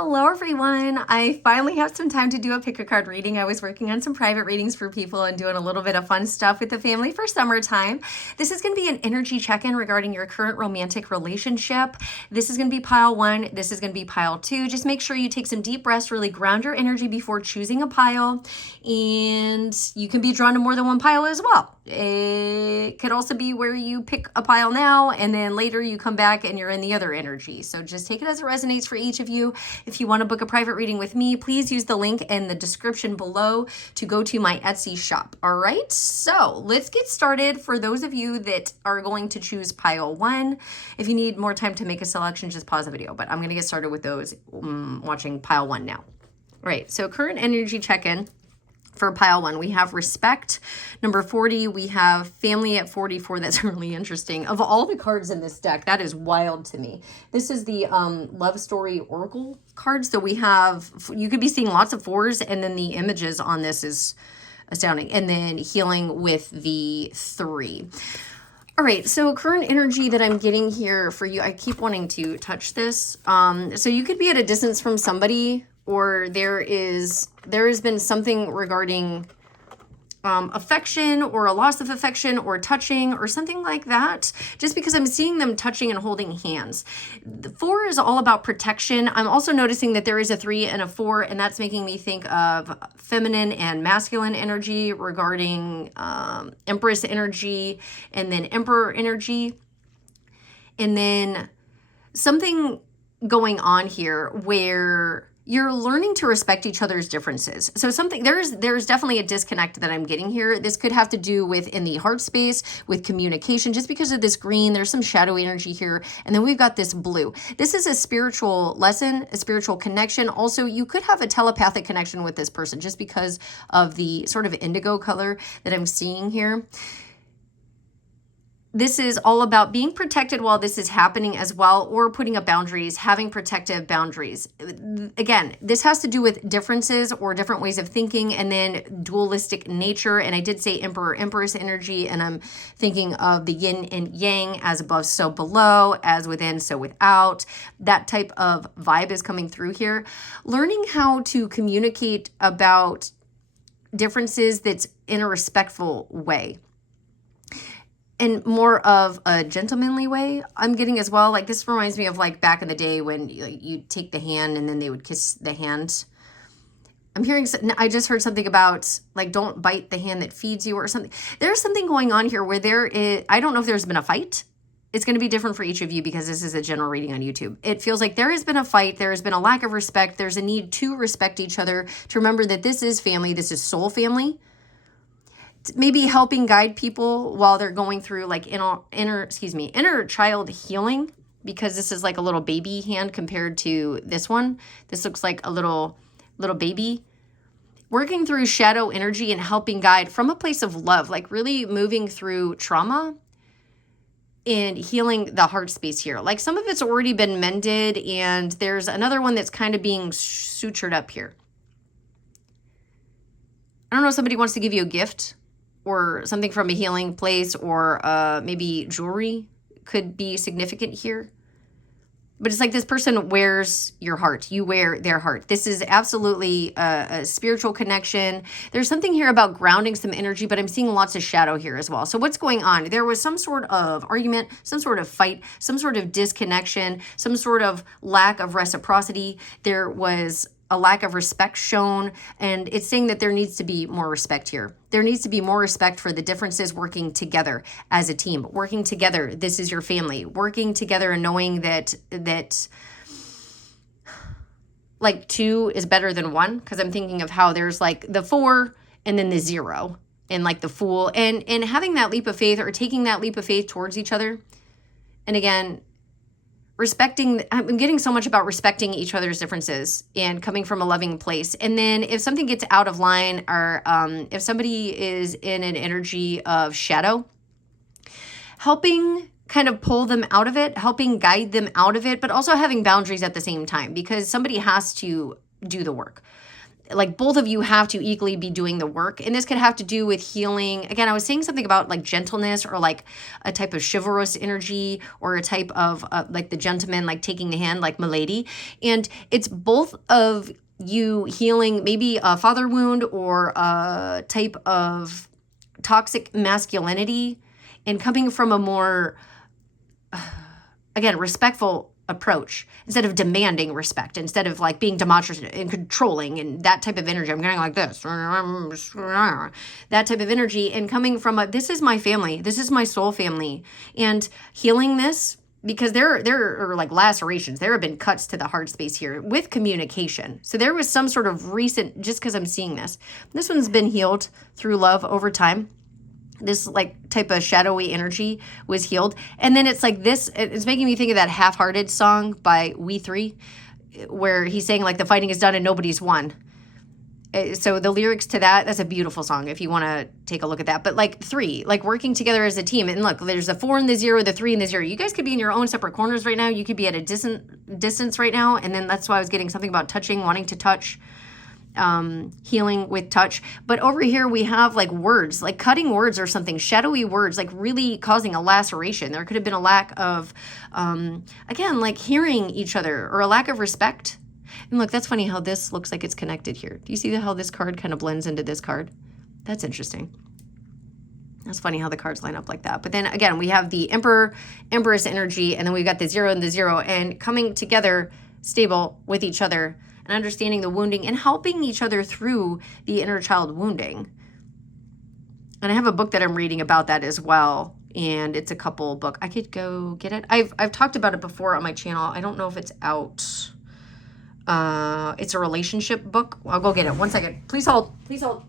Hello everyone. I finally have some time to do a pick a card reading. I was working on some private readings for people and doing a little bit of fun stuff with the family for summertime. This is going to be an energy check-in regarding your current romantic relationship. This is going to be pile 1. This is going to be pile 2. Just make sure you take some deep breaths, really ground your energy before choosing a pile. And you can be drawn to more than one pile as well. It could also be where you pick a pile now and then later you come back and you're in the other energy. So just take it as it resonates for each of you. If you want to book a private reading with me, please use the link in the description below to go to my Etsy shop. All right, so let's get started. For those of you that are going to choose pile 1, if you need more time to make a selection, just pause the video. But I'm going to get started with those watching pile 1 now. All right, so current energy check-in. For pile 1, we have respect. Number 40, we have family at 44. That's really interesting. Of all the cards in this deck, that is wild to me. This is the love story oracle card. So we have, you could be seeing lots of 4s, and then the images on this is astounding. And then healing with the 3. All right, so current energy that I'm getting here for you, I keep wanting to touch this. So you could be at a distance from somebody, or there has been something regarding affection or a loss of affection or touching or something like that, just because I'm seeing them touching and holding hands. The 4 is all about protection. I'm also noticing that there is a 3 and a 4, and that's making me think of feminine and masculine energy regarding Empress energy and then Emperor energy. And then something going on here where you're learning to respect each other's differences. So there's definitely a disconnect that I'm getting here. This could have to do with in the heart space, with communication. Just because of this green, there's some shadow energy here. And then we've got this blue. This is a spiritual lesson, a spiritual connection. Also, you could have a telepathic connection with this person just because of the sort of indigo color that I'm seeing here. This is all about being protected while this is happening as well, or putting up boundaries, having protective boundaries. Again, this has to do with differences or different ways of thinking, and then dualistic nature. And I did say Emperor, Empress energy, and I'm thinking of the yin and yang, as above, so below, as within, so without. That type of vibe is coming through here. Learning how to communicate about differences that's in a respectful way. And more of a gentlemanly way, I'm getting as well. Like, this reminds me of like back in the day when you take the hand and then they would kiss the hand. I just heard something about like, don't bite the hand that feeds you or something. There's something going on here where I don't know if there's been a fight. It's going to be different for each of you because this is a general reading on YouTube. It feels like there has been a fight. There has been a lack of respect. There's a need to respect each other, to remember that this is family. This is soul family. Maybe helping guide people while they're going through like inner child healing, because this is like a little baby hand compared to this one. This looks like a little baby. Working through shadow energy and helping guide from a place of love, like really moving through trauma and healing the heart space here. Like some of it's already been mended, and there's another one that's kind of being sutured up here. I don't know if somebody wants to give you a gift or something from a healing place, or maybe jewelry could be significant here. But it's like this person wears your heart. You wear their heart. This is absolutely a spiritual connection. There's something here about grounding some energy, but I'm seeing lots of shadow here as well. So what's going on? There was some sort of argument, some sort of fight, some sort of disconnection, some sort of lack of reciprocity. There was a lack of respect shown, and it's saying that there needs to be more respect here. There needs to be more respect for the differences, working together as a team, working together. This is your family, working together and knowing that like 2 is better than 1, because I'm thinking of how there's like the 4 and then the 0 and like the Fool, and having that leap of faith, or taking that leap of faith towards each other. And again, I'm getting so much about respecting each other's differences and coming from a loving place. And then if something gets out of line, or if somebody is in an energy of shadow, helping kind of pull them out of it, helping guide them out of it, but also having boundaries at the same time, because somebody has to do the work. like both of you have to equally be doing the work. And this could have to do with healing. Again, I was saying something about like gentleness or like a type of chivalrous energy or a type of like the gentleman, like taking the hand, like milady. And it's both of you healing maybe a father wound or a type of toxic masculinity and coming from a more, again, respectful approach instead of demanding respect, instead of like being demonstrative and controlling and that type of energy. I'm getting like this, that type of energy, and coming from this is my family, this is my soul family, and healing this because there are like lacerations. There have been cuts to the heart space here with communication. So there was some sort of recent, just because I'm seeing this one's been healed through love over time. This like type of shadowy energy was healed. And then it's like this, it's making me think of that Half-Hearted song by We Three, where he's saying like the fighting is done and nobody's won. So the lyrics to that's a beautiful song if you want to take a look at that. But like three, like working together as a team. And look, there's the 4 and the 0, the 3 and the 0. You guys could be in your own separate corners right now. You could be at a distance right now. And then that's why I was getting something about touching, wanting to touch. Healing with touch. But over here we have like words, like cutting words or something, shadowy words, like really causing a laceration. There could have been a lack of, again, like hearing each other or a lack of respect. And look, that's funny how this looks like it's connected here. Do you see how this card kind of blends into this card? That's interesting. That's funny how the cards line up like that. But then again, we have the Emperor, Empress energy, and then we've got the 0 and the 0 and coming together stable with each other and understanding the wounding and helping each other through the inner child wounding. And I have a book that I'm reading about that as well. And it's a couple book. I could go get it. I've talked about it before on my channel. I don't know if it's out. It's a relationship book. I'll go get it. 1 second. Please hold. Please hold.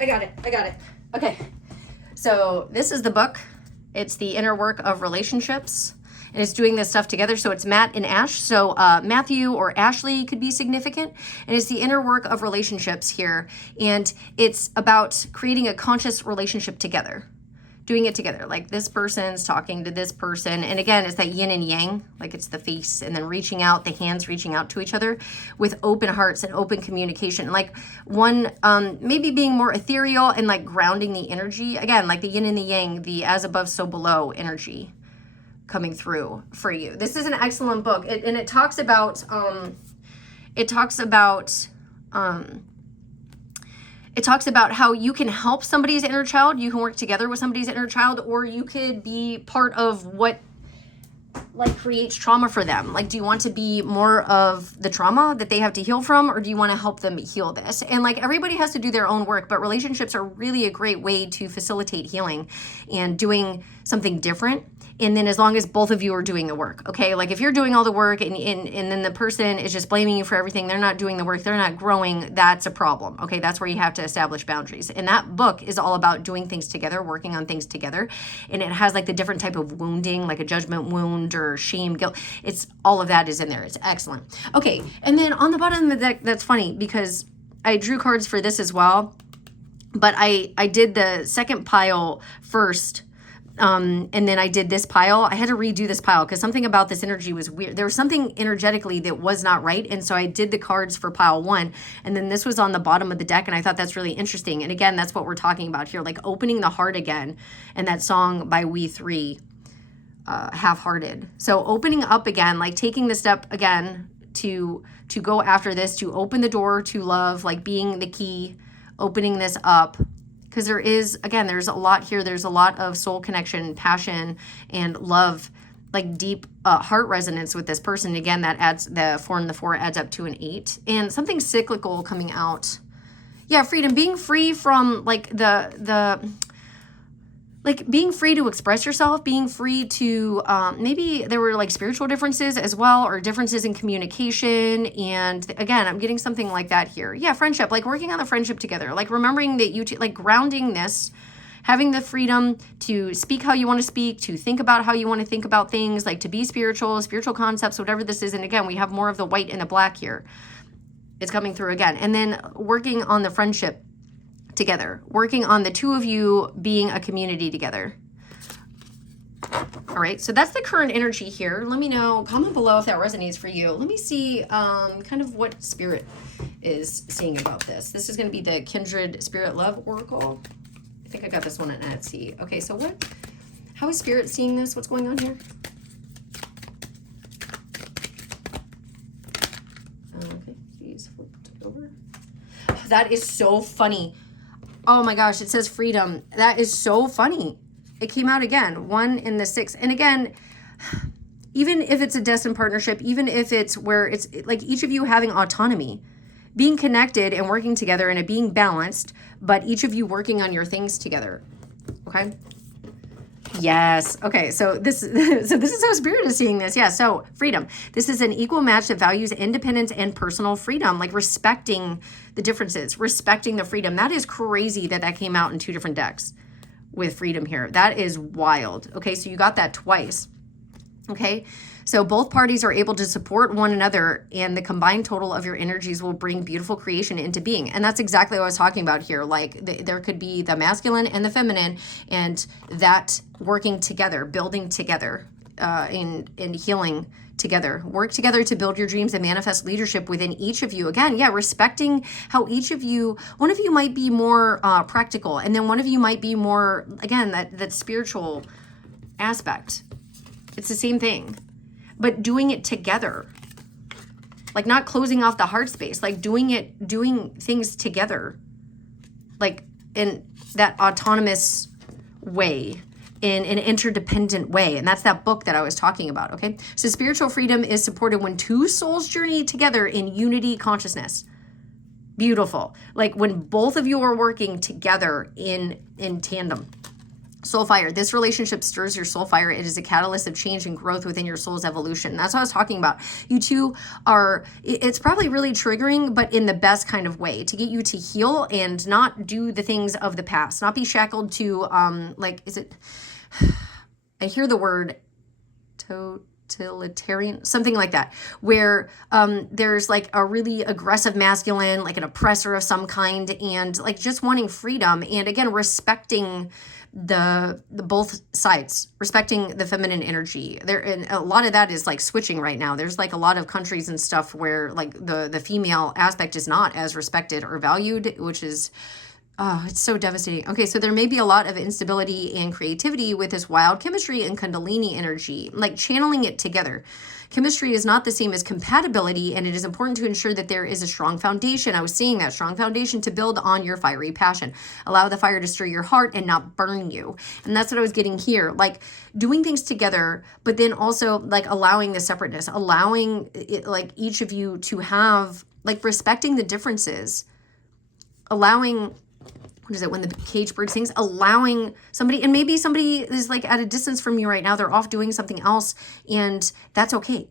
I got it. Okay. So this is the book. It's the inner work of relationships. And it's doing this stuff together. So it's Matt and Ash. So Matthew or Ashley could be significant. And it's the inner work of relationships here. And it's about creating a conscious relationship together. Doing it together. Like this person's talking to this person. And again, it's that yin and yang. Like it's the face and then reaching out, the hands reaching out to each other with open hearts and open communication. Like one, maybe being more ethereal and like grounding the energy. Again, like the yin and the yang, the as above, so below energy coming through for you. This is an excellent book. And it talks about, it talks about how you can help somebody's inner child. You can work together with somebody's inner child, or you could be part of what like creates trauma for them. Like, do you want to be more of the trauma that they have to heal from, or do you want to help them heal this? And like everybody has to do their own work, but relationships are really a great way to facilitate healing and doing something different. And then as long as both of you are doing the work, okay? Like if you're doing all the work and then the person is just blaming you for everything, they're not doing the work, they're not growing, that's a problem, okay? That's where you have to establish boundaries. And that book is all about doing things together, working on things together. And it has like the different type of wounding, like a judgment wound or shame, guilt. It's all of that is in there. It's excellent. Okay, and then on the bottom of the deck, that's funny because I drew cards for this as well, but I did the second pile first. And then I did this pile. I had to redo this pile because something about this energy was weird. There was something energetically that was not right. And so I did the cards for pile 1. And then this was on the bottom of the deck. And I thought that's really interesting. And again, that's what we're talking about here, like opening the heart again. And that song by We Three, Half-Hearted. So opening up again, like taking the step again to go after this, to open the door to love, like being the key, opening this up. Because there is, again, there's a lot here. There's a lot of soul connection, passion, and love, like deep heart resonance with this person. Again, that adds, the 4 and the 4 adds up to an 8. And something cyclical coming out. Yeah, freedom. Being free from like like being free to express yourself, being free to, maybe there were like spiritual differences as well, or differences in communication. And again, I'm getting something like that here. Yeah, friendship, like working on the friendship together, like remembering that like grounding this having the freedom to speak how you want to speak, to think about how you want to think about things, like to be spiritual concepts, whatever this is. And again, we have more of the white and the black here. It's coming through again. And then working on the friendship together, working on the two of you being a community together. All right, so that's the current energy here. Let me know, comment below if that resonates for you. Let me see kind of what Spirit is saying about this. This is going to be the Kindred Spirit Love Oracle. I think I got this one on Etsy. Okay, so how is Spirit seeing this? What's going on here? Okay, please flip it over. That is so funny. Oh my gosh, it says freedom. That is so funny. It came out again, 1 in the 6. And again, even if it's a destined partnership, even if it's where it's like each of you having autonomy, being connected and working together and it being balanced, but each of you working on your things together. Okay. Yes. Okay. So this is how Spirit is seeing this. Yeah. So freedom. This is an equal match that values independence and personal freedom, like respecting the differences, respecting the freedom. That is crazy that came out in 2 different decks with freedom here. That is wild. Okay. So you got that twice. Okay. So both parties are able to support one another, and the combined total of your energies will bring beautiful creation into being. And that's exactly what I was talking about here. Like there could be the masculine and the feminine, and that working together, building together, in healing together. Work together to build your dreams and manifest leadership within each of you. Again, yeah, respecting how each of you, one of you might be more practical, and then one of you might be more, again, that spiritual aspect. It's the same thing. But doing it together, like not closing off the heart space, like doing things together, like in that autonomous way, in an interdependent way. And that's that book that I was talking about. Okay. So spiritual freedom is supported when 2 souls journey together in unity consciousness. Beautiful. Like when both of you are working together in tandem. Soul fire. This relationship stirs your soul fire. It is a catalyst of change and growth within your soul's evolution. That's what I was talking about. You two are, it's probably really triggering, but in the best kind of way, to get you to heal and not do the things of the past, not be shackled to, I hear the word totalitarian, something like that, where there's like a really aggressive masculine, like an oppressor of some kind, and like just wanting freedom. And again, respecting the both sides, respecting the feminine energy there. And a lot of that is like switching right now. There's like a lot of countries and stuff where like the female aspect is not as respected or valued, which is it's so devastating. Okay, so there may be a lot of instability and creativity with this wild chemistry and Kundalini energy, like channeling it together. Chemistry is not the same as compatibility, and it is important to ensure that there is a strong foundation. I was seeing that strong foundation to build on your fiery passion. Allow the fire to stir your heart and not burn you. And that's what I was getting here, like doing things together, but then also like allowing the separateness, allowing it, like each of you to have, like respecting the differences, allowing, what is it, when the cage bird sings, allowing somebody, and maybe somebody is like at a distance from you right now, they're off doing something else, and that's okay.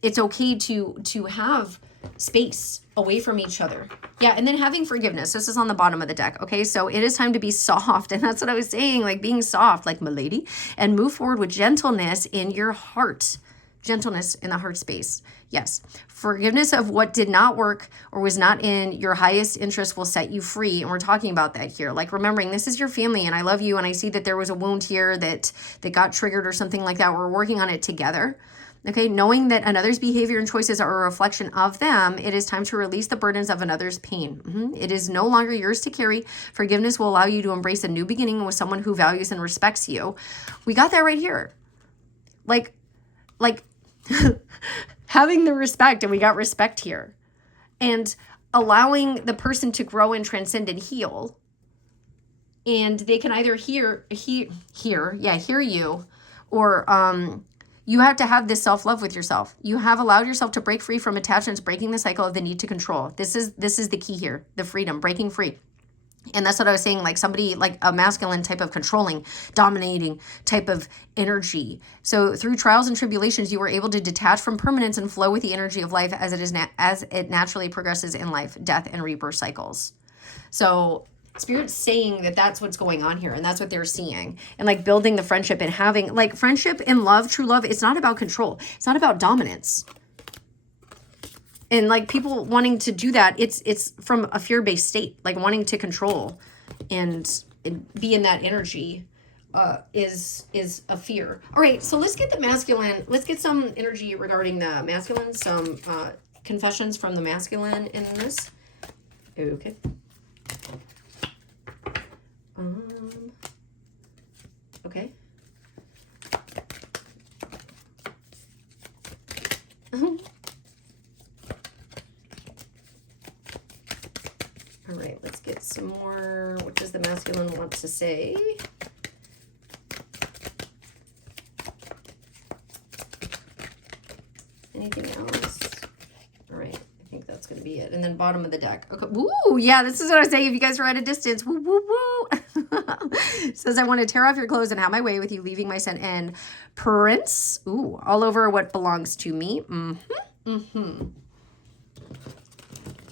It's okay to have space away from each other. Yeah, and then having forgiveness. This is on the bottom of the deck. Okay, so it is time to be soft, and that's what I was saying, like being soft, like milady, and move forward with gentleness in your heart. Gentleness in the heart space. Yes. Forgiveness of what did not work or was not in your highest interest will set you free. And we're talking about that here. Like remembering this is your family and I love you. And I see that there was a wound here that got triggered or something like that. We're working on it together. Okay. Knowing that another's behavior and choices are a reflection of them, it is time to release the burdens of another's pain. It is no longer yours to carry. Forgiveness will allow you to embrace a new beginning with someone who values and respects you. We got that right here. Like having the respect, and we got respect here, and allowing the person to grow and transcend and heal. And they can either hear you, or you have to have this self-love with yourself. You have allowed yourself to break free from attachments, breaking the cycle of the need to control. This is the key here, the freedom, breaking free. And that's what I was saying, like somebody, like a masculine type of controlling, dominating type of energy. So through trials and tribulations, you were able to detach from permanence and flow with the energy of life as it naturally progresses in life, death, and rebirth cycles. So Spirit's saying that that's what's going on here, and that's what they're seeing. And like building the friendship and having like friendship and love, true love, it's not about control. It's not about dominance. And like people wanting to do that, it's from a fear-based state, like wanting to control and be in that energy is a fear. All right, so let's get the masculine. Let's get some energy regarding the masculine, some confessions from the masculine in this. Okay. Okay. All right, let's get some more. What does the masculine want to say? Anything else? All right, I think that's going to be it. And then bottom of the deck. Okay. Woo! Yeah, this is what I was saying if you guys were at a distance. Woo, woo, woo. Says, I want to tear off your clothes and have my way with you, leaving my scent and prints. Ooh, all over what belongs to me.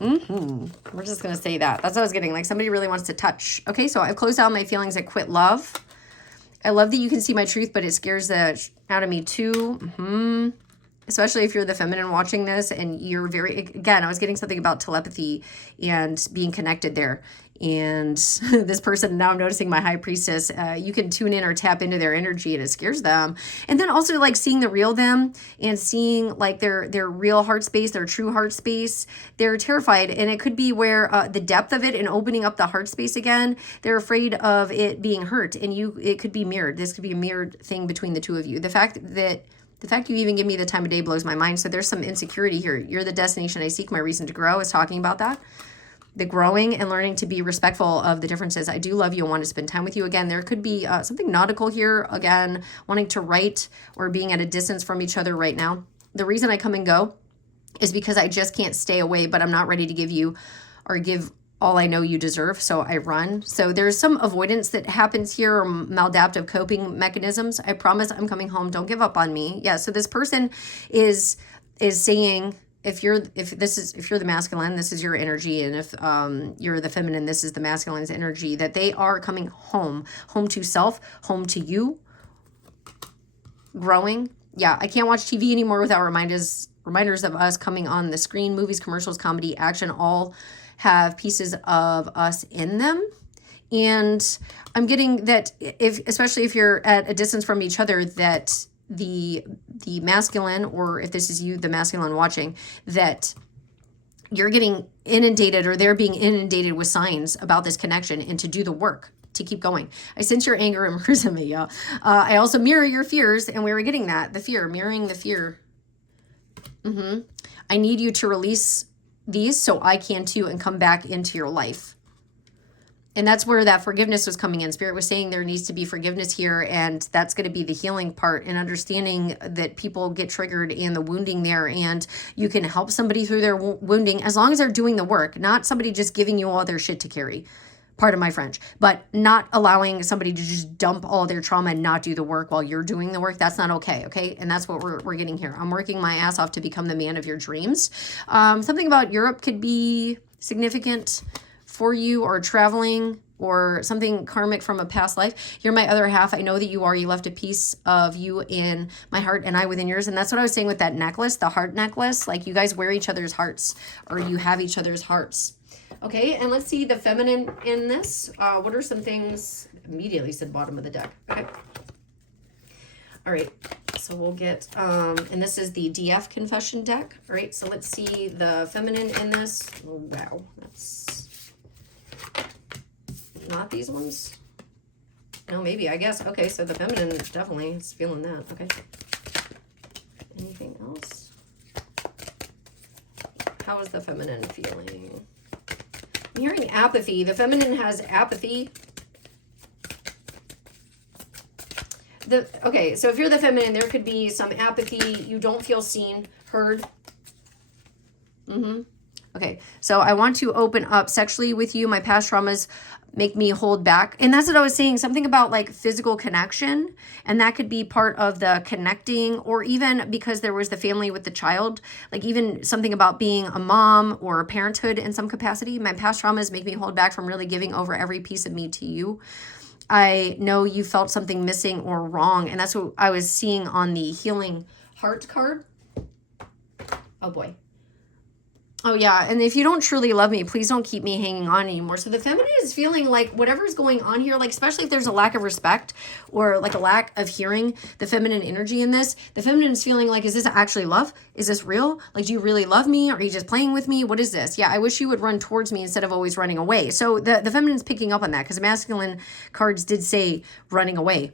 We're just going to say that. That's what I was getting. Like somebody really wants to touch. Okay, so I've closed out my feelings. I quit love. I love that you can see my truth, but it scares the out of me too. Especially if you're the feminine watching this and you're very, again, I was getting something about telepathy and being connected there. And this person, now I'm noticing my high priestess, you can tune in or tap into their energy and it scares them. And then also like seeing the real them and seeing like their real heart space, their true heart space, they're terrified. And it could be where the depth of it and opening up the heart space again, they're afraid of it being hurt. And it could be mirrored. This could be a mirrored thing between the two of you. The fact you even give me the time of day blows my mind. So there's some insecurity here. You're the destination I seek, my reason to grow is talking about that. The growing and learning to be respectful of the differences. I do love you and want to spend time with you. Again, there could be something nautical here. Again, wanting to write or being at a distance from each other right now. The reason I come and go is because I just can't stay away, but I'm not ready to give you or give all I know you deserve, so I run. So there's some avoidance that happens here or maladaptive coping mechanisms. I promise I'm coming home. Don't give up on me. Yeah, so this person is saying, if you're the masculine, this is your energy, and if you're the feminine, this is the masculine's energy, that they are coming home to self, home to you, growing. Yeah, I can't watch TV anymore without reminders of us coming on the screen. Movies, commercials, comedy, action, all have pieces of us in them. And I'm getting that especially if you're at a distance from each other, that the masculine, or if this is you, the masculine watching, that you're getting inundated or they're being inundated with signs about this connection and to do the work to keep going. I sense your anger imprison me, y'all. I also mirror your fears, and we were getting that, the fear, mirroring the fear. I need you to release these so I can too and come back into your life. And that's where that forgiveness was coming in. Spirit was saying there needs to be forgiveness here, and that's going to be the healing part and understanding that people get triggered and the wounding there, and you can help somebody through their wounding as long as they're doing the work, not somebody just giving you all their shit to carry. Pardon my French, but not allowing somebody to just dump all their trauma and not do the work while you're doing the work. That's not okay, okay? And that's what we're getting here. I'm working my ass off to become the man of your dreams. Something about Europe could be significant for you, or traveling, or something karmic from a past life. You're my other half. I know that you are. You left a piece of you in my heart and I within yours. And that's what I was saying with that necklace, the heart necklace. Like you guys wear each other's hearts, or you have each other's hearts. Okay, and let's see the feminine in this. What are some things? Immediately said bottom of the deck. Okay. All right, so we'll get, and this is the DF confession deck. All right, so let's see the feminine in this. Oh, wow, that's not these ones. No, maybe, I guess. Okay, so the feminine definitely is feeling that. Okay. Anything else? How is the feminine feeling? I'm hearing apathy. The feminine has apathy. Okay, so if you're the feminine, there could be some apathy. You don't feel seen, heard. Okay, so I want to open up sexually with you. My past traumas make me hold back. And that's what I was saying, something about like physical connection. And that could be part of the connecting, or even because there was the family with the child, like even something about being a mom or parenthood in some capacity. My past traumas make me hold back from really giving over every piece of me to you. I know you felt something missing or wrong. And that's what I was seeing on the healing heart card. Oh boy. Oh, yeah. And if you don't truly love me, please don't keep me hanging on anymore. So the feminine is feeling like whatever's going on here, like especially if there's a lack of respect or like a lack of hearing the feminine energy in this, the feminine is feeling like, is this actually love? Is this real? Like, do you really love me? Are you just playing with me? What is this? Yeah, I wish you would run towards me instead of always running away. So the feminine is picking up on that because the masculine cards did say running away.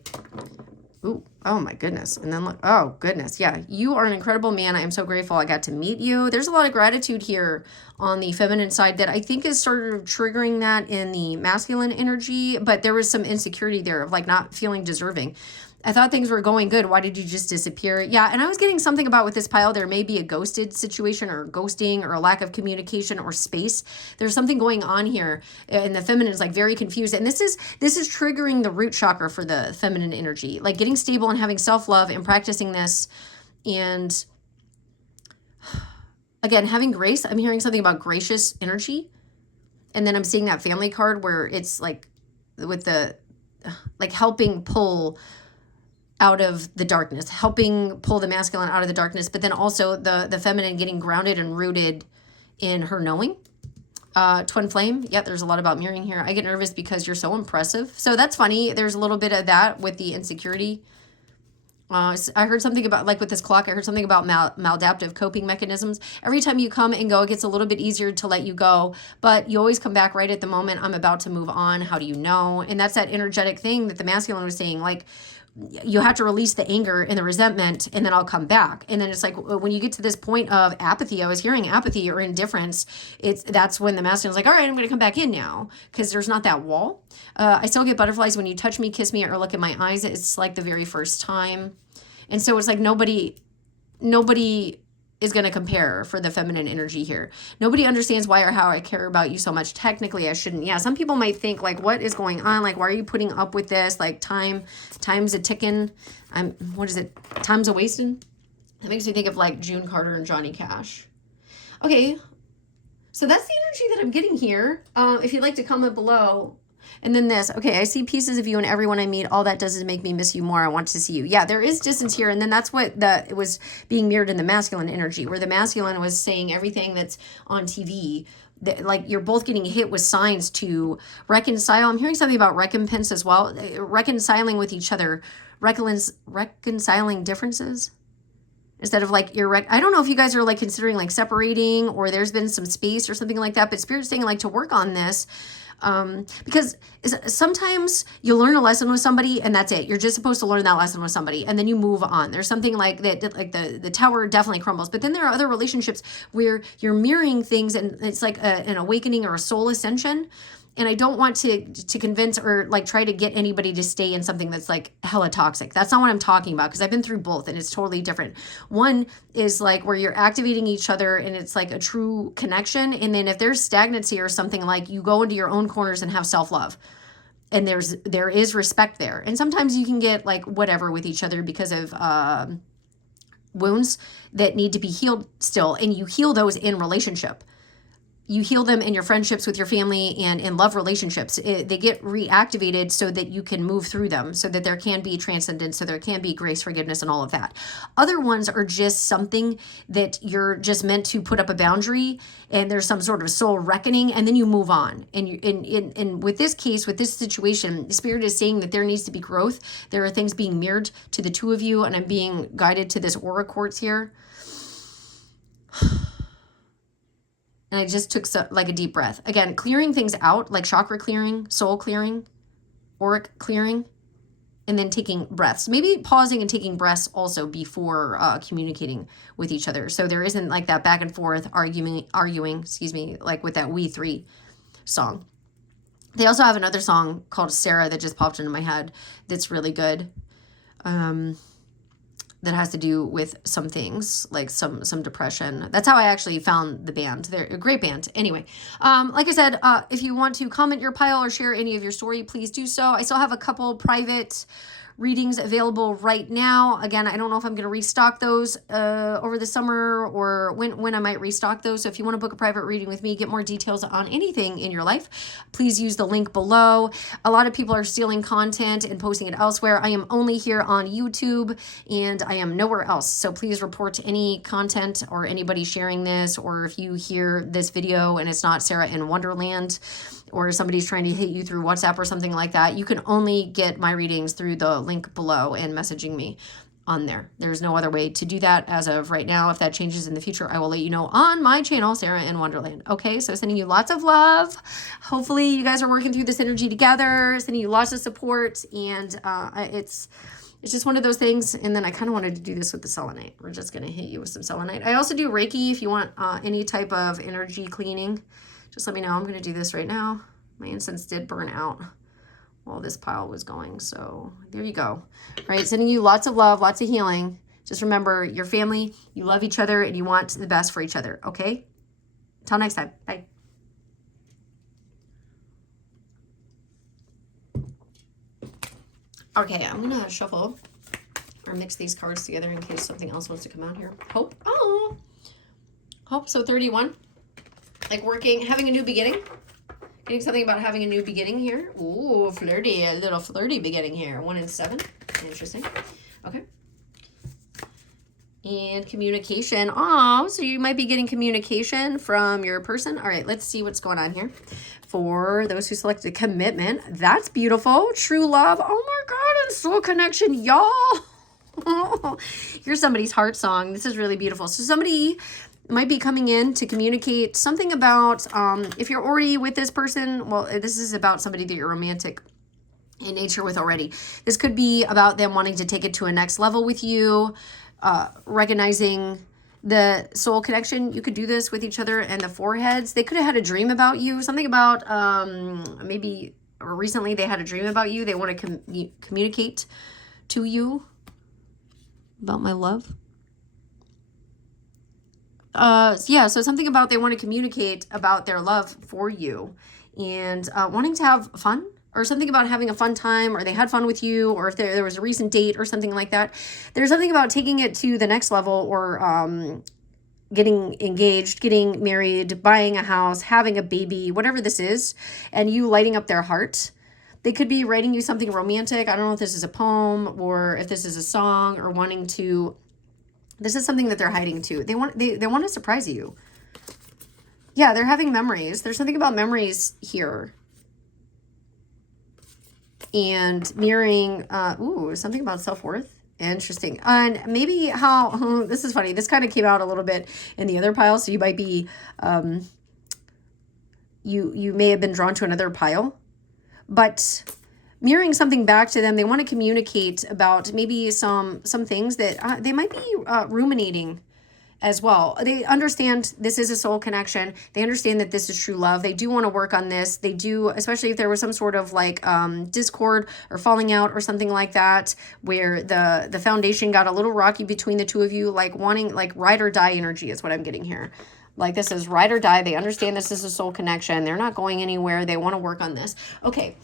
Ooh, oh my goodness. And then look, oh goodness. Yeah, you are an incredible man. I am so grateful I got to meet you. There's a lot of gratitude here on the feminine side that I think is sort of triggering that in the masculine energy, but there was some insecurity there of like not feeling deserving. I thought things were going good. Why did you just disappear? Yeah, and I was getting something about with this pile. There may be a ghosted situation or ghosting or a lack of communication or space. There's something going on here, and the feminine is like very confused. And this is triggering the root chakra for the feminine energy, like getting stable and having self-love and practicing this. And again, having grace. I'm hearing something about gracious energy. And then I'm seeing that family card where it's like with the like helping pull out of the darkness, helping pull the masculine out of the darkness, but then also the feminine getting grounded and rooted in her knowing. Twin flame. Yeah, there's a lot about mirroring here. I get nervous because you're so impressive. So that's funny. There's a little bit of that with the insecurity. I heard something about, like with this clock, I heard something about maladaptive coping mechanisms. Every time you come and go, it gets a little bit easier to let you go, but you always come back right at the moment. I'm about to move on. How do you know? And that's that energetic thing that the masculine was saying, like, you have to release the anger and the resentment, and then I'll come back. And then it's like when you get to this point of apathy, I was hearing apathy or indifference, that's when the masculine's like, all right, I'm going to come back in now, because there's not that wall. I still get butterflies when you touch me, kiss me, or look at my eyes. It's like the very first time. And so it's like nobody is going to compare for the feminine energy here. Nobody understands why or how I care about you so much. Technically, I shouldn't. Yeah, some people might think like, what is going on? Like, why are you putting up with this? Like, time's a ticking. What is it? Time's a wasting? That makes me think of like June Carter and Johnny Cash. Okay, so that's the energy that I'm getting here. If you'd like to comment below. And then this, okay, I see pieces of you and everyone I meet. All that does is make me miss you more. I want to see you. Yeah, there is distance here. And then that's what it was being mirrored in the masculine energy, where the masculine was saying everything that's on TV, that, like, you're both getting hit with signs to reconcile. I'm hearing something about recompense as well, reconciling with each other, reconciling differences. Instead of like I don't know if you guys are like considering like separating, or there's been some space or something like that, but Spirit's saying like to work on this. Because sometimes you learn a lesson with somebody and that's it. You're just supposed to learn that lesson with somebody and then you move on. There's something like that, like the tower definitely crumbles. But then there are other relationships where you're mirroring things and it's like an awakening or a soul ascension. And I don't want to convince or like try to get anybody to stay in something that's like hella toxic. That's not what I'm talking about, because I've been through both and it's totally different. One is like where you're activating each other and it's like a true connection. And then if there's stagnancy or something, like you go into your own corners and have self-love. And there is respect there. And sometimes you can get like whatever with each other because of wounds that need to be healed still. And you heal those in relationship. You heal them in your friendships with your family and in love relationships. They get reactivated so that you can move through them, so that there can be transcendence, so there can be grace, forgiveness, and all of that. Other ones are just something that you're just meant to put up a boundary, and there's some sort of soul reckoning, and then you move on. And with this case, with this situation, Spirit is saying that there needs to be growth. There are things being mirrored to the two of you, and I'm being guided to this aura quartz here. And I just took like a deep breath. Again, clearing things out, like chakra clearing, soul clearing, auric clearing, and then taking breaths. Maybe pausing and taking breaths also before communicating with each other. So there isn't like that back and forth arguing, like with that We Three song. They also have another song called Sarah that just popped into my head that's really good. that has to do with some things like some depression. That's how I actually found the band. They're a great band. Anyway, like I said, if you want to comment your pile or share any of your story, please do so. I still have a couple private readings available right now. Again, I don't know if I'm going to restock those over the summer or when I might restock those. So if you want to book a private reading with me, get more details on anything in your life, please use the link below. A lot of people are stealing content and posting it elsewhere. I am only here on YouTube and I am nowhere else. So please report any content or anybody sharing this, or if you hear this video and it's not Sarah in Wonderland, or somebody's trying to hit you through WhatsApp or something like that, you can only get my readings through the link below and messaging me on there. There's no other way to do that as of right now. If that changes in the future, I will let you know on my channel, Sarah in Wonderland. Okay, so sending you lots of love. Hopefully you guys are working through this energy together, sending you lots of support, and it's just one of those things. And then I kind of wanted to do this with the selenite. We're just going to hit you with some selenite. I also do Reiki if you want any type of energy cleaning. Just let me know. I'm going to do this right now. My incense did burn out while this pile was going. So there you go. All right. Sending you lots of love, lots of healing. Just remember, your family, you love each other, and you want the best for each other. Okay? Until next time. Bye. Okay. I'm going to shuffle or mix these cards together in case something else wants to come out here. Hope. Oh. Hope. So 31. Like having a new beginning. Getting something about having a new beginning here. Ooh, flirty. A little flirty beginning here. 1 and 7. Interesting. Okay. And communication. Oh, so you might be getting communication from your person. All right, let's see what's going on here. For those who selected commitment. That's beautiful. True love. Oh my God. And soul connection. Y'all. Here's somebody's heart song. This is really beautiful. So somebody might be coming in to communicate something about, if you're already with this person, well, this is about somebody that you're romantic in nature with already. This could be about them wanting to take it to a next level with you, recognizing the soul connection. You could do this with each other and the foreheads. They could have had a dream about you, something about maybe or recently they had a dream about you. They want to communicate to you about my love. Yeah, so something about they want to communicate about their love for you and wanting to have fun, or something about having a fun time, or they had fun with you, or if there was a recent date or something like that. There's something about taking it to the next level, or getting engaged, getting married, buying a house, having a baby, whatever this is, and you lighting up their heart. They could be writing you something romantic. I don't know if this is a poem or if this is a song, or wanting to... This is something that they're hiding too. They want to surprise you. Yeah, they're having memories. There's something about memories here. And mirroring, something about self-worth. Interesting. And maybe how, this is funny. This kind of came out a little bit in the other pile. So you might be, you may have been drawn to another pile. But mirroring something back to them, they want to communicate about maybe some things that they might be ruminating as well. They understand this is a soul connection. They understand that this is true love. They do want to work on this. They do, especially if there was some sort of like discord or falling out or something like that, where the foundation got a little rocky between the two of you, like wanting, like ride or die energy is what I'm getting here. Like this is ride or die. They understand this is a soul connection. They're not going anywhere. They want to work on this. Okay.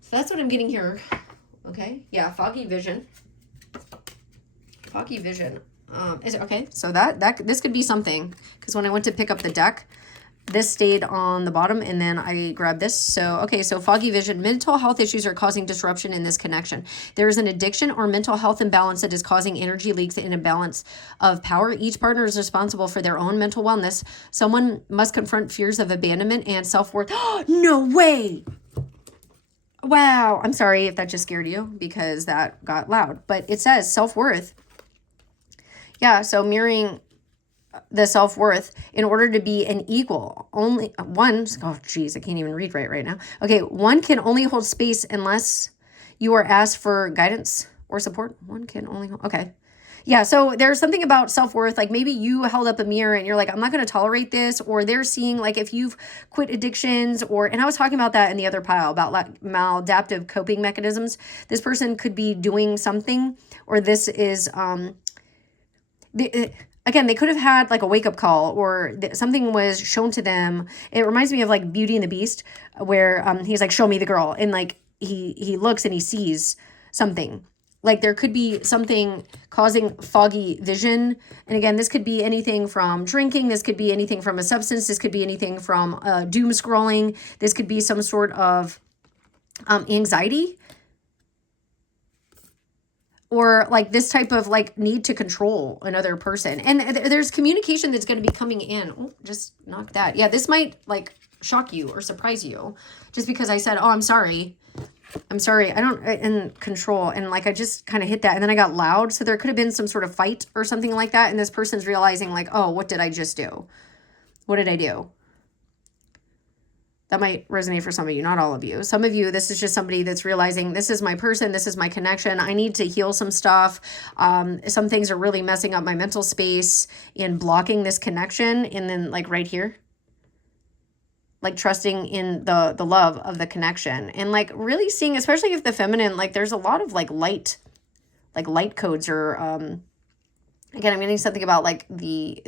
So that's what I'm getting here. Okay. Yeah. Foggy vision. Foggy vision. Is it okay? So this could be something, because when I went to pick up the deck, this stayed on the bottom and then I grabbed this. So, okay. So foggy vision, mental health issues are causing disruption in this connection. There is an addiction or mental health imbalance that is causing energy leaks and imbalance of power. Each partner is responsible for their own mental wellness. Someone must confront fears of abandonment and self-worth. No way. Wow. I'm sorry if that just scared you because that got loud, but it says self-worth. Yeah. So mirroring the self-worth in order to be an equal. Only one, oh geez, I can't even read right now. Okay, one can only hold space unless you are asked for guidance or support. One can only, okay. Yeah, so there's something about self-worth, like maybe you held up a mirror and you're like, I'm not going to tolerate this, or they're seeing like if you've quit addictions, or, and I was talking about that in the other pile about like maladaptive coping mechanisms. This person could be doing something, or this is, again, they could have had like a wake-up call, or something was shown to them. It reminds me of like Beauty and the Beast, where he's like, show me the girl, and like he looks and he sees something. Like there could be something causing foggy vision. And again, this could be anything from drinking. This could be anything from a substance. This could be anything from doom scrolling. This could be some sort of anxiety, or like this type of like need to control another person. And there's communication that's going to be coming in. Oh, just knock that. Yeah, this might like shock you or surprise you just because I said, oh, I'm sorry, I don't, and control. And like, I just kind of hit that and then I got loud. So there could have been some sort of fight or something like that. And this person's realizing like, oh, what did I just do? What did I do? That might resonate for some of you, not all of you. Some of you, this is just somebody that's realizing this is my person, this is my connection. I need to heal some stuff. Some things are really messing up my mental space and blocking this connection. And then like right here, like trusting in the love of the connection, and like really seeing, especially if the feminine, like there's a lot of like light codes, or again, I'm getting something about like the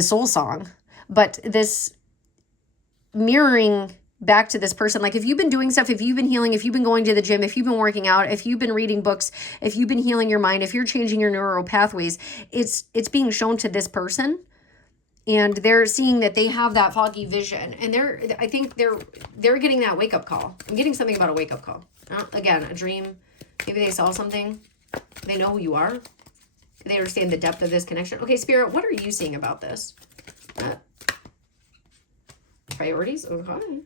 soul song, but this mirroring back to this person. Like if you've been doing stuff, if you've been healing, if you've been going to the gym, if you've been working out, if you've been reading books, if you've been healing your mind, if you're changing your neural pathways, it's being shown to this person. And they're seeing that they have that foggy vision, and I think they're getting that wake up call. I'm getting something about a wake up call. Again, a dream. Maybe they saw something. They know who you are. They understand the depth of this connection. Okay, Spirit, what are you seeing about this? Priorities. Okay.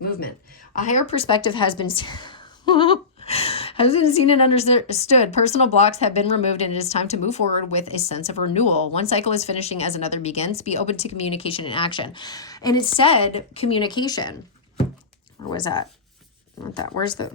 Movement. A higher perspective has been seen and understood. Personal blocks have been removed, and it is time to move forward with a sense of renewal. One cycle is finishing as another begins. Be open to communication and action. And it said communication. Where was that? Not that. Where's the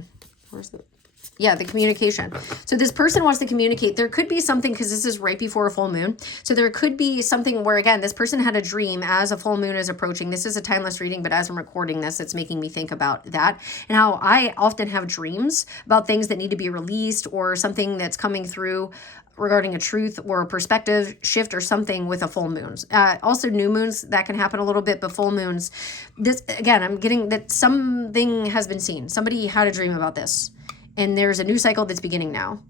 yeah, the communication. So this person wants to communicate. There could be something, because this is right before a full moon. So there could be something where, again, this person had a dream as a full moon is approaching. This is a timeless reading, but as I'm recording this, it's making me think about that and how I often have dreams about things that need to be released, or something that's coming through regarding a truth or a perspective shift or something with a full moons. Also new moons, that can happen a little bit, but full moons, this, again, I'm getting that something has been seen. Somebody had a dream about this. And there's a new cycle that's beginning now.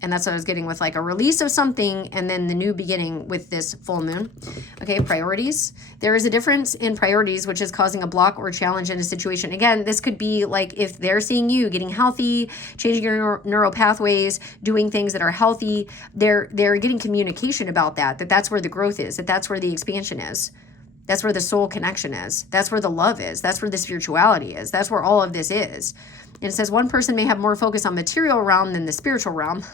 And that's what I was getting with like a release of something and then the new beginning with this full moon. Okay, priorities. There is a difference in priorities, which is causing a block or challenge in a situation. Again, this could be like if they're seeing you getting healthy, changing your neural pathways, doing things that are healthy, they're getting communication about that's where the growth is, that's where the expansion is. That's where the soul connection is. That's where the love is. That's where the spirituality is. That's where all of this is. And it says one person may have more focus on material realm than the spiritual realm.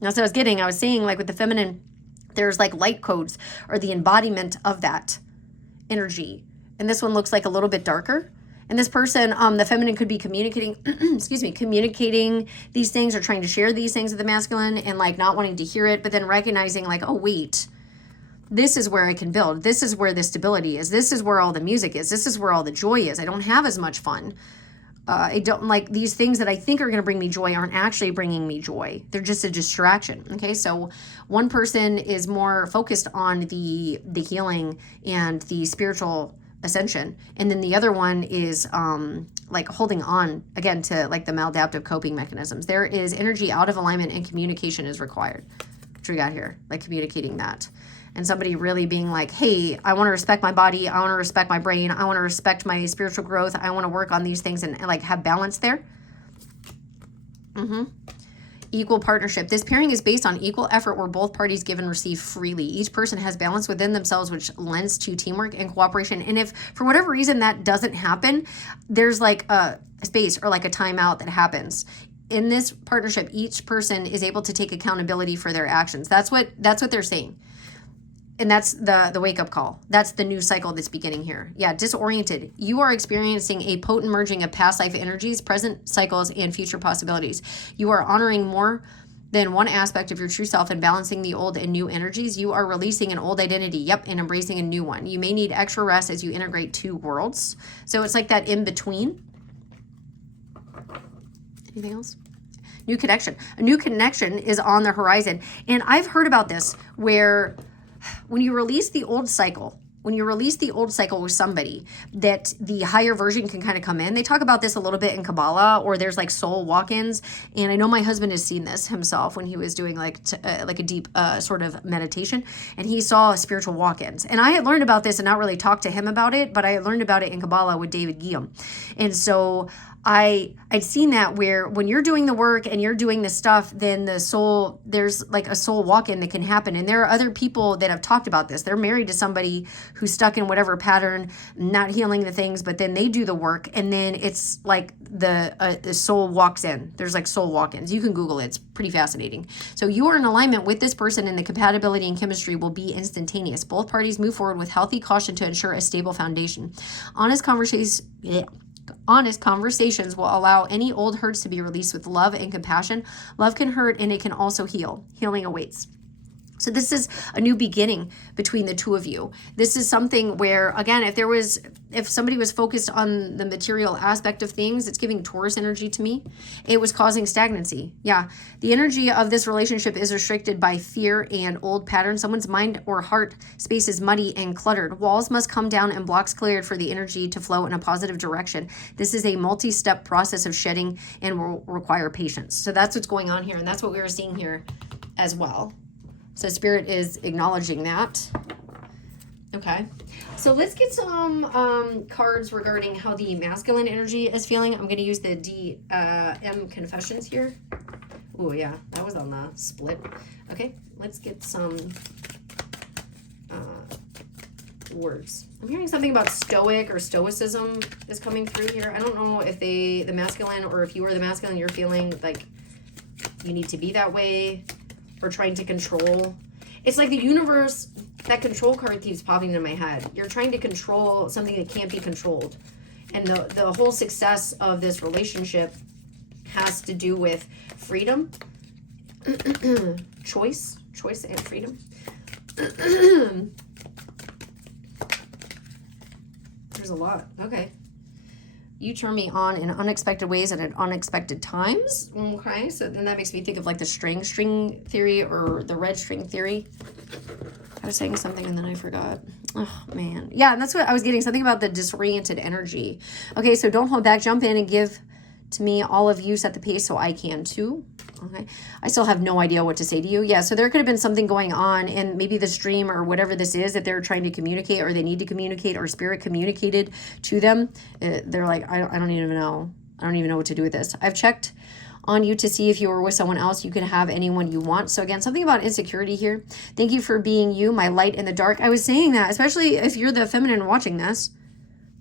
That's what I was getting. I was saying like with the feminine, there's like light codes or the embodiment of that energy. And this one looks like a little bit darker. And this person, the feminine could be communicating, communicating these things or trying to share these things with the masculine and like not wanting to hear it, but then recognizing like, oh, wait, this is where I can build. This is where the stability is. This is where all the music is. This is where all the joy is. I don't have as much fun. I don't like these things that I think are going to bring me joy aren't actually bringing me joy. They're just a distraction. Okay. So one person is more focused on the healing and the spiritual ascension. And then the other one is like holding on again to like the maladaptive coping mechanisms. There is energy out of alignment and communication is required. Which we got here, like communicating that. And somebody really being like, hey, I want to respect my body. I want to respect my brain. I want to respect my spiritual growth. I want to work on these things and like have balance there. Equal partnership. This pairing is based on equal effort where both parties give and receive freely. Each person has balance within themselves, which lends to teamwork and cooperation. And if for whatever reason that doesn't happen, there's like a space or like a timeout that happens. In this partnership, each person is able to take accountability for their actions. That's what they're saying. And that's the wake-up call. That's the new cycle that's beginning here. Yeah, disoriented. You are experiencing a potent merging of past life energies, present cycles, and future possibilities. You are honoring more then one aspect of your true self and balancing the old and new energies, you are releasing an old identity, yep, and embracing a new one. You may need extra rest as you integrate two worlds. So it's like that in between. Anything else? New connection. A new connection is on the horizon. And I've heard about this where when you release the old cycle, with somebody, that the higher version can kind of come in. They talk about this a little bit in Kabbalah, or there's like soul walk-ins. And I know my husband has seen this himself when he was doing like a deep sort of meditation, and he saw spiritual walk-ins. And I had learned about this and not really talked to him about it, but I had learned about it in Kabbalah with David Guillaume. And so I'd seen that where when you're doing the work and you're doing the stuff, then there's like a soul walk-in that can happen. And there are other people that have talked about this. They're married to somebody who's stuck in whatever pattern, not healing the things, but then they do the work, and then it's like the soul walks in. There's like soul walk-ins. You can Google it. It's pretty fascinating. So you are in alignment with this person, and the compatibility and chemistry will be instantaneous. Both parties move forward with healthy caution to ensure a stable foundation. Honest conversations will allow any old hurts to be released with love and compassion. Love can hurt, and it can also heal. Healing awaits. So this is a new beginning between the two of you. This is something where, again, if somebody was focused on the material aspect of things, it's giving Taurus energy to me. It was causing stagnancy. Yeah. The energy of this relationship is restricted by fear and old patterns. Someone's mind or heart space is muddy and cluttered. Walls must come down and blocks cleared for the energy to flow in a positive direction. This is a multi-step process of shedding and will require patience. So that's what's going on here. And that's what we were seeing here as well. So Spirit is acknowledging that. Okay. So let's get some cards regarding how the masculine energy is feeling. I'm going to use the DM Confessions here. Oh, yeah. That was on the split. Okay. Let's get some words. I'm hearing something about stoic or stoicism is coming through here. I don't know if the masculine, or if you are the masculine, you're feeling like you need to be that way, or trying to control. It's like the universe, that control card keeps popping in my head. You're trying to control something that can't be controlled. And the whole success of this relationship has to do with freedom, choice and freedom. There's a lot. Okay. You turn me on in unexpected ways and at unexpected times. Okay, so then that makes me think of like the string theory, or the red string theory. I was saying something and then I forgot. Oh, man. Yeah, and that's what I was getting, something about the disoriented energy. Okay, so don't hold back. Jump in and give to me. All of you set the pace so I can too. Okay, I still have no idea what to say to you. Yeah, so there could have been something going on, and maybe the stream or whatever this is that they're trying to communicate, or they need to communicate, or Spirit communicated to them. They're like, I don't even know. I don't even know what to do with this. I've checked on you to see if you were with someone else. You can have anyone you want. So again, something about insecurity here. Thank you for being you, my light in the dark. I was saying that, especially if you're the feminine watching this.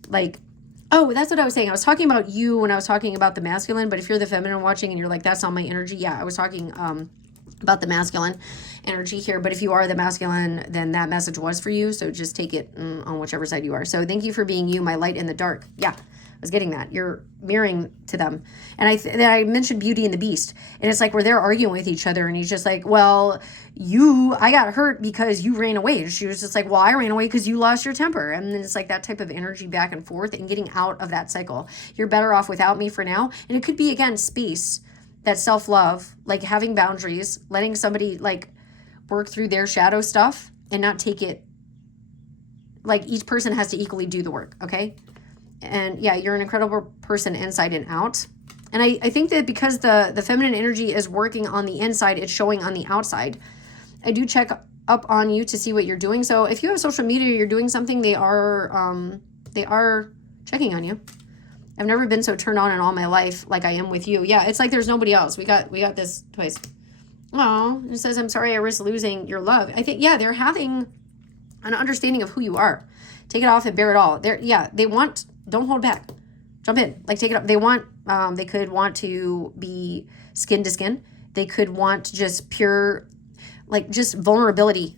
Like, oh, that's what I was saying. I was talking about you when I was talking about the masculine, but if you're the feminine watching and you're like, that's not my energy. Yeah, I was talking about the masculine energy here. But if you are the masculine, then that message was for you. So just take it on whichever side you are. So thank you for being you, my light in the dark. Yeah, I was getting that. You're mirroring to them. And I mentioned Beauty and the Beast. And it's like where they're arguing with each other. And he's just like, well, I got hurt because you ran away. And she was just like, well, I ran away because you lost your temper. And then it's like that type of energy back and forth and getting out of that cycle. You're better off without me for now. And it could be, again, space, that self-love, like having boundaries, letting somebody like work through their shadow stuff and not take it, like each person has to equally do the work, okay? And yeah, you're an incredible person inside and out. And I think that because the feminine energy is working on the inside, it's showing on the outside. I do check up on you to see what you're doing. So if you have social media, you're doing something, they are checking on you. I've never been so turned on in all my life like I am with you. Yeah, it's like there's nobody else. We got this twice. Oh, it says, I'm sorry I risked losing your love. I think, yeah, they're having an understanding of who you are. Take it off and bear it all. They want, don't hold back. Jump in. Like, take it up. They could want to be skin to skin. They could want just pure, like, just vulnerability.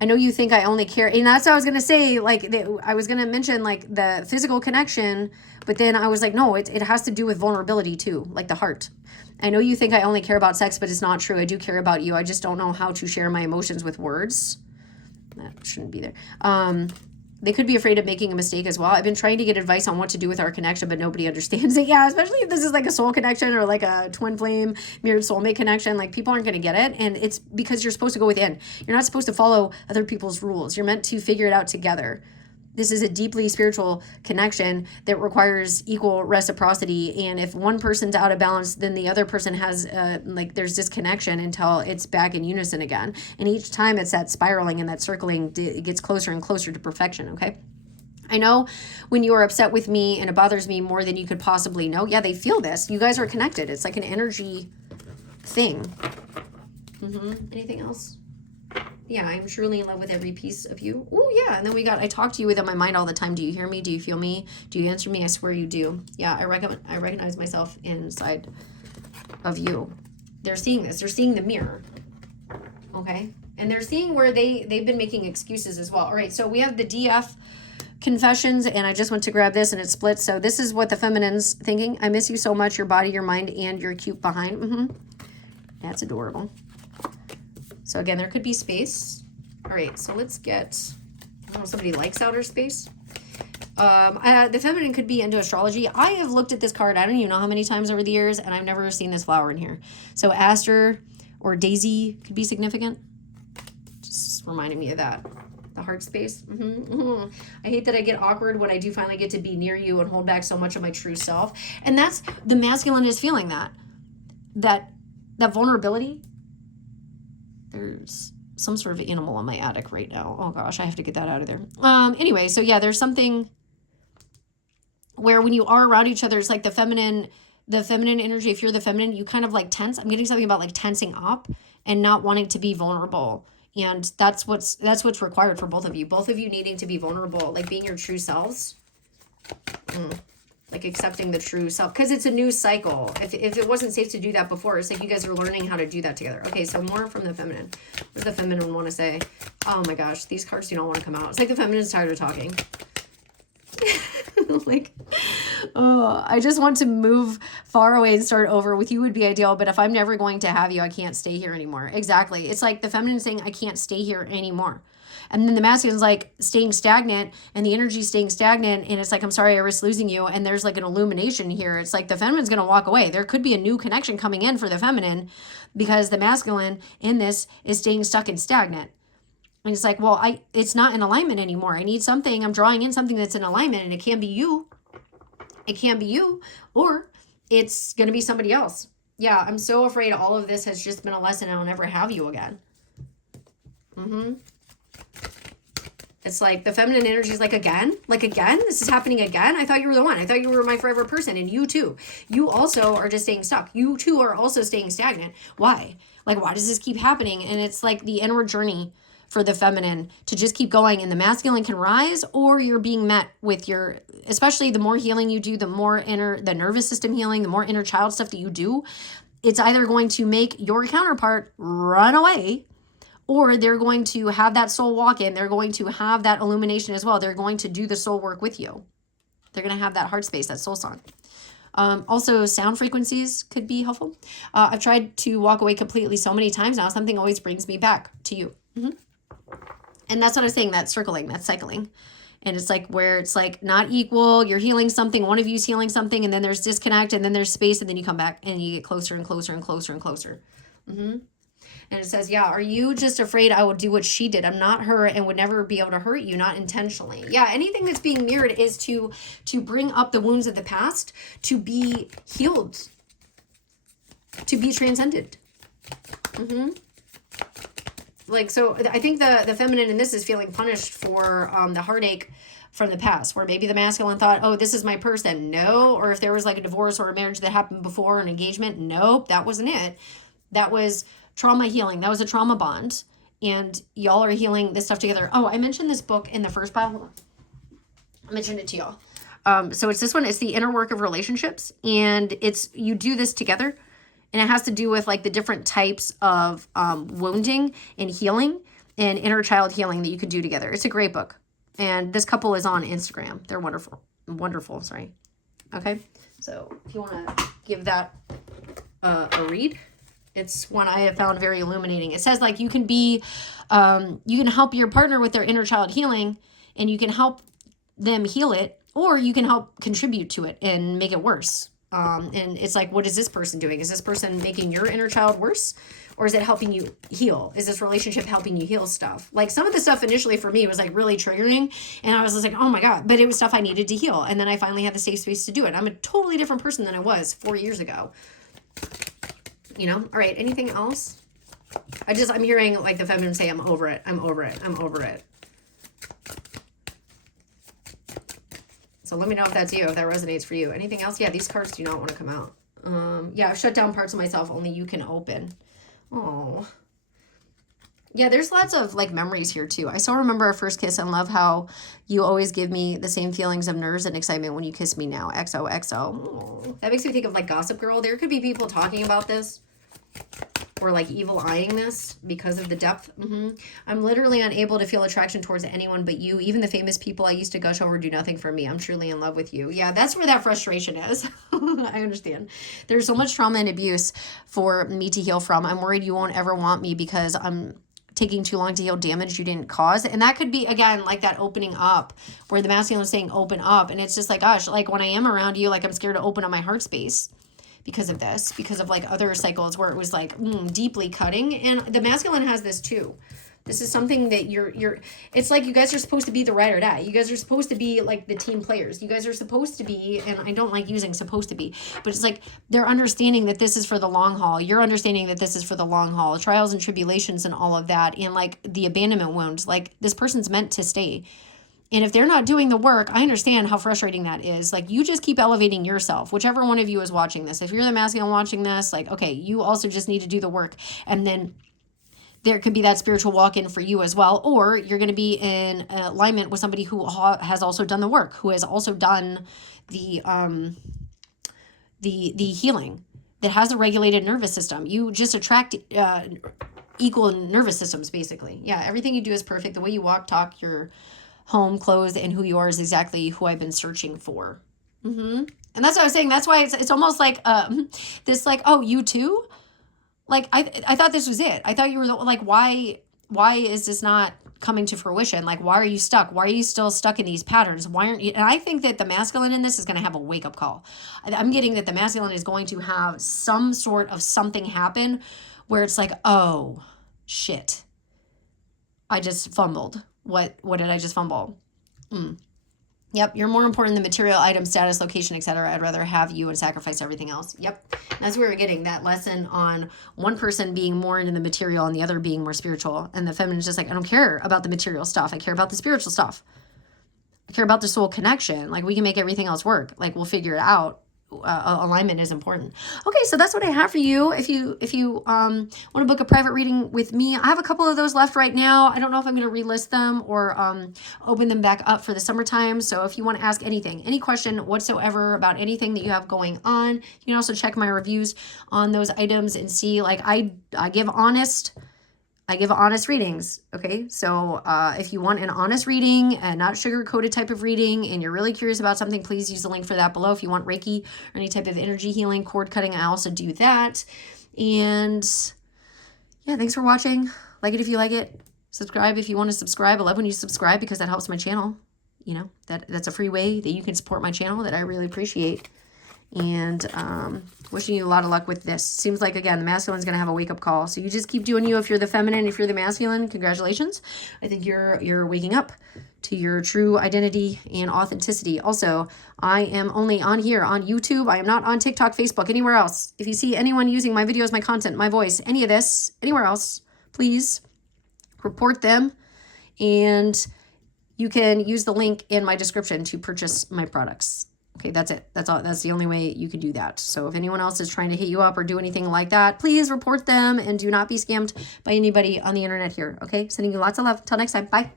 I know you think I only care, and that's what I was gonna say. Like, I was gonna mention like the physical connection, but then I was like, no, it has to do with vulnerability too, like the heart. I know you think I only care about sex, but it's not true. I do care about you. I just don't know how to share my emotions with words. That shouldn't be there. They could be afraid of making a mistake as well. I've been trying to get advice on what to do with our connection, but nobody understands it. Yeah, especially if this is like a soul connection or like a twin flame mirrored soulmate connection. Like, people aren't going to get it. And it's because you're supposed to go within. You're not supposed to follow other people's rules. You're meant to figure it out together. This is a deeply spiritual connection that requires equal reciprocity. And if one person's out of balance, then the other person has, there's disconnection until it's back in unison again. And each time it's that spiraling and that circling, it gets closer and closer to perfection, okay? I know when you are upset with me and it bothers me more than you could possibly know. Yeah, they feel this. You guys are connected. It's like an energy thing. Anything else? Yeah, I'm truly in love with every piece of you. Oh, yeah. And then I talk to you within my mind all the time. Do you hear me? Do you feel me? Do you answer me? I swear you do. Yeah, I recognize myself inside of you. They're seeing this. They're seeing the mirror. Okay? And they're seeing where they've been making excuses as well. All right, so we have the DF confessions, and I just went to grab this, and it splits. So this is what the feminine's thinking. I miss you so much, your body, your mind, and your cute behind. That's adorable. So again, there could be space. All right, so let's get, I don't know if somebody likes outer space. The feminine could be into astrology. I have looked at this card, I don't even know how many times over the years, and I've never seen this flower in here. So aster or daisy could be significant. Just reminding me of that. The heart space. I hate that I get awkward when I do finally get to be near you and hold back so much of my true self. And that's, the masculine is feeling that vulnerability. There's some sort of animal in my attic right now. Oh gosh, I have to get that out of there. Anyway, so yeah, there's something where when you are around each other, it's like the feminine energy. If you're the feminine, you kind of like tense. I'm getting something about like tensing up and not wanting to be vulnerable. And that's what's required for both of you. Both of you needing to be vulnerable, like being your true selves. Like accepting the true self, because it's a new cycle. If it wasn't safe to do that before, it's like you guys are learning how to do that together. Okay, so more from the feminine. What does the feminine want to say? Oh my gosh, these cards do not want to come out. It's like the feminine's tired of talking. Like, oh, I just want to move far away and start over. With you would be ideal, but if I'm never going to have you, I can't stay here anymore. Exactly. It's like the feminine saying, I can't stay here anymore. And then the masculine's like staying stagnant, and the energy's staying stagnant. And it's like, I'm sorry, I risk losing you. And there's like an illumination here. It's like the feminine's going to walk away. There could be a new connection coming in for the feminine, because the masculine in this is staying stuck and stagnant. And it's like, well, it's not in alignment anymore. I need something. I'm drawing in something that's in alignment, and it can be you. It can be you, or it's going to be somebody else. Yeah, I'm so afraid all of this has just been a lesson, and I'll never have you again. It's like the feminine energy is like, again? This is happening again? I thought you were the one. I thought you were my forever person. And you too. You also are just staying stuck. You too are also staying stagnant. Why? Like, why does this keep happening? And it's like the inward journey for the feminine to just keep going. And the masculine can rise, or you're being met with especially the more healing you do, the more the nervous system healing, the more inner child stuff that you do. It's either going to make your counterpart run away, or they're going to have that soul walk in. They're going to have that illumination as well. They're going to do the soul work with you. They're going to have that heart space, that soul song. Also, sound frequencies could be helpful. I've tried to walk away completely so many times now. Something always brings me back to you. And that's what I was saying, that circling, that cycling. And it's like where it's like not equal. You're healing something. One of you's healing something. And then there's disconnect. And then there's space. And then you come back and you get closer and closer and closer and closer. And it says, yeah, are you just afraid I will do what she did? I'm not her and would never be able to hurt you, not intentionally. Yeah, anything that's being mirrored is to bring up the wounds of the past, to be healed, to be transcended. Like, so I think the feminine in this is feeling punished for the heartache from the past, where maybe the masculine thought, oh, this is my person. No. Or if there was like a divorce or a marriage that happened before, an engagement. Nope, that wasn't it. That was trauma healing. That was a trauma bond. And y'all are healing this stuff together. Oh, I mentioned this book in the first Bible. Hold on. I mentioned it to y'all. So it's this one. It's The Inner Work of Relationships. And you do this together. And it has to do with like the different types of wounding and healing. and inner child healing that you can do together. It's a great book. And this couple is on Instagram. They're wonderful. Wonderful, sorry. Okay, so if you want to give that a read, it's one I have found very illuminating. It says like you can be, you can help your partner with their inner child healing, and you can help them heal it, or you can help contribute to it and make it worse. And it's like, what is this person doing? Is this person making your inner child worse? Or is it helping you heal? Is this relationship helping you heal stuff? Like some of the stuff initially for me was like really triggering. And I was just like, oh my God, but it was stuff I needed to heal. And then I finally had the safe space to do it. I'm a totally different person than I was 4 years ago. You know? All right. Anything else? I'm hearing like the feminine say, I'm over it. I'm over it. I'm over it. So let me know if that's you, if that resonates for you. Anything else? Yeah, these cards do not want to come out. Yeah, I've shut down parts of myself only you can open. Oh. Yeah, there's lots of like memories here too. I still remember our first kiss and love how you always give me the same feelings of nerves and excitement when you kiss me now. XOXO. Oh. That makes me think of like Gossip Girl. There could be people talking about this or like evil eyeing this because of the depth. I'm literally unable to feel attraction towards anyone but you. Even the famous people I used to gush over do nothing for me. I'm truly in love with you. Yeah, that's where that frustration is. I understand. There's so much trauma and abuse for me to heal from. I'm worried you won't ever want me because I'm taking too long to heal damage you didn't cause. And that could be, again, like that opening up where the masculine is saying open up. And it's just like, gosh, like when I am around you, like I'm scared to open up my heart space because of this, because of like other cycles where it was like deeply cutting. And the masculine has this too. This is something that it's like you guys are supposed to be the ride or die. You guys are supposed to be like the team players. You guys are supposed to be, and I don't like using supposed to be, but it's like they're understanding that this is for the long haul. You're understanding that this is for the long haul, trials and tribulations and all of that. And like the abandonment wounds, like this person's meant to stay. And if they're not doing the work, I understand how frustrating that is. Like you just keep elevating yourself, whichever one of you is watching this. If you're the masculine watching this, like, okay, you also just need to do the work. And then there could be that spiritual walk-in for you as well. Or you're going to be in alignment with somebody who has also done the work, who has also done the healing, that has a regulated nervous system. You just attract equal nervous systems, basically. Yeah, everything you do is perfect. The way you walk, talk, your home, clothes, and who you are is exactly who I've been searching for. And that's what I was saying. That's why it's almost like this, like, oh, you too? Like, I thought this was it. I thought you were like, why is this not coming to fruition? Like, why are you stuck? Why are you still stuck in these patterns? Why aren't you? And I think that the masculine in this is going to have a wake up call. I'm getting that the masculine is going to have some sort of something happen where it's like, oh, shit. I just fumbled. What did I just fumble? Yep, you're more important than material, item, status, location, etc. I'd rather have you and sacrifice everything else. Yep, that's where we're getting that lesson on one person being more into the material and the other being more spiritual. And the feminine is just like, I don't care about the material stuff. I care about the spiritual stuff. I care about the soul connection. Like we can make everything else work. Like we'll figure it out. Alignment is important. Okay, so that's what I have for you. If you want to book a private reading with me, I have a couple of those left right now. I don't know if I'm going to relist them or open them back up for the summertime. So if you want to ask anything, any question whatsoever about anything that you have going on, you can also check my reviews on those items and see, like, I give honest readings. Okay, so if you want an honest reading and not sugar-coated type of reading and you're really curious about something, please use the link for that below. If you want Reiki or any type of energy healing, cord cutting, I also do that. And yeah, thanks for watching. Like it if you like it. Subscribe if you want to subscribe. I love when you subscribe because that helps my channel. You know, that's a free way that you can support my channel that I really appreciate. And wishing you a lot of luck with this. Seems like, again, the masculine is going to have a wake-up call. So you just keep doing you. If you're the feminine, if you're the masculine, congratulations. I think you're waking up to your true identity and authenticity. Also, I am only on here on YouTube. I am not on TikTok, Facebook, anywhere else. If you see anyone using my videos, my content, my voice, any of this, anywhere else, please report them. And you can use the link in my description to purchase my products. Okay, that's it. That's all. That's the only way you can do that. So if anyone else is trying to hit you up or do anything like that, please report them and do not be scammed by anybody on the internet here. Okay, sending you lots of love. Till next time. Bye.